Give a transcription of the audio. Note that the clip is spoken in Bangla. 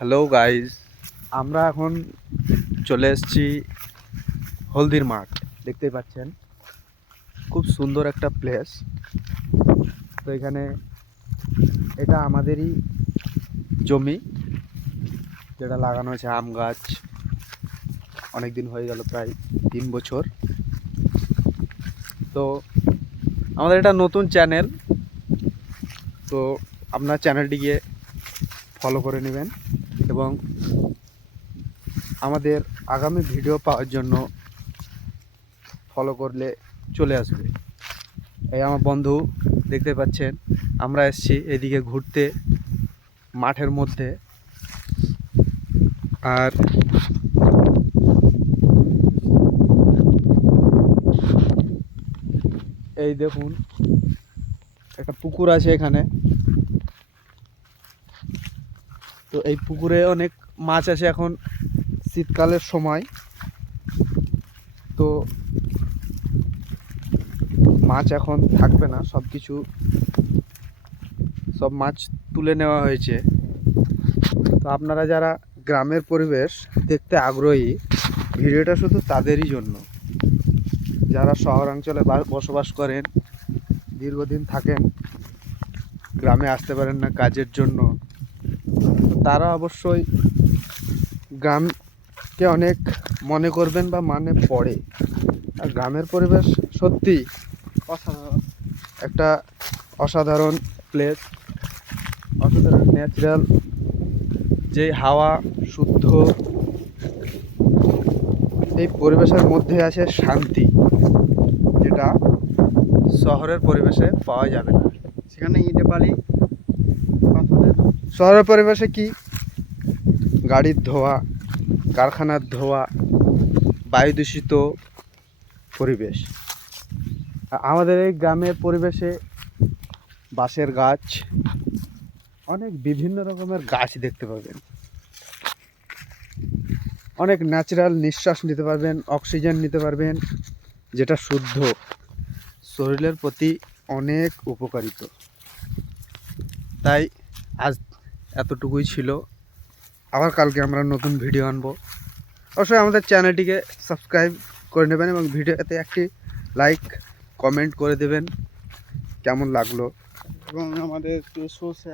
হ্যালো গাইজ, আমরা এখন চলে এসেছি হলদির মাঠ। দেখতেই পাচ্ছেন খুব সুন্দর একটা প্লেস। তো এখানে এটা আমাদেরই জমি, যেটা লাগানো হয়েছে আম গাছ। অনেক দিন হয়ে গেল, প্রায় 3 বছর। তো আমাদের এটা নতুন চ্যানেল, তো আপনার চ্যানেলটিকে ফলো করে নেবেন এবং আমাদের আগামী ভিডিও পাওয়ার জন্য ফলো করলে চলে আসবে। এই আমার বন্ধু, দেখতে পাচ্ছেন আমরা এসেছি এদিকে ঘুরতে মাঠের মধ্যে। আর এই দেখুন, একটা পুকুর আছে এখানে। তো এই পুকুরে অনেক মাছ আছে, এখন শীতকালের সময়। তো মাছ এখন থাকবে না, সব মাছ তুলে নেওয়া হয়েছে। তো আপনারা যারা গ্রামের পরিবেশ দেখতে আগ্রহী, ভিডিওটা শুধু তাদেরই জন্য। যারা শহরাঞ্চলে বসবাস করেন, দীর্ঘদিন থাকেন, গ্রামে আসতে পারেন না কাজের জন্য, তো তারা অবশ্যই গ্রামকে অনেক মনে করবেন বা মানে পড়ে। আর গ্রামের পরিবেশ সত্যি অসাধারণ, একটা অসাধারণ প্লেস, অসাধারণ ন্যাচারাল যে হাওয়া, শুদ্ধ এই পরিবেশের মধ্যে আছে শান্তি, যেটা শহরের পরিবেশে পাওয়া যাবে না। সেখানে ইটে বালি পাথরের। শহরের পরিবেশে কি গাড়ির ধোঁয়া, কারখানার ধোঁয়া, বায়ু দূষিত পরিবেশ। আর আমাদের এই গ্রামের পরিবেশে বাঁশের গাছ, অনেক বিভিন্ন রকমের গাছ দেখতে পাবেন। অনেক ন্যাচারাল নিঃশ্বাস নিতে পারবেন, অক্সিজেন নিতে পারবেন, যেটা শুদ্ধ, শরীরের প্রতি অনেক উপকারিত। তাই আজ এতটুকুই ছিল। আবার কালকে আমরা নতুন ভিডিও আনবো। অবশ্যই আমাদের চ্যানেলটিকে সাবস্ক্রাইব করে নেবেন এবং ভিডিওতে একটি লাইক কমেন্ট করে দেবেন কেমন লাগলো। এবং আমাদের সর্ষে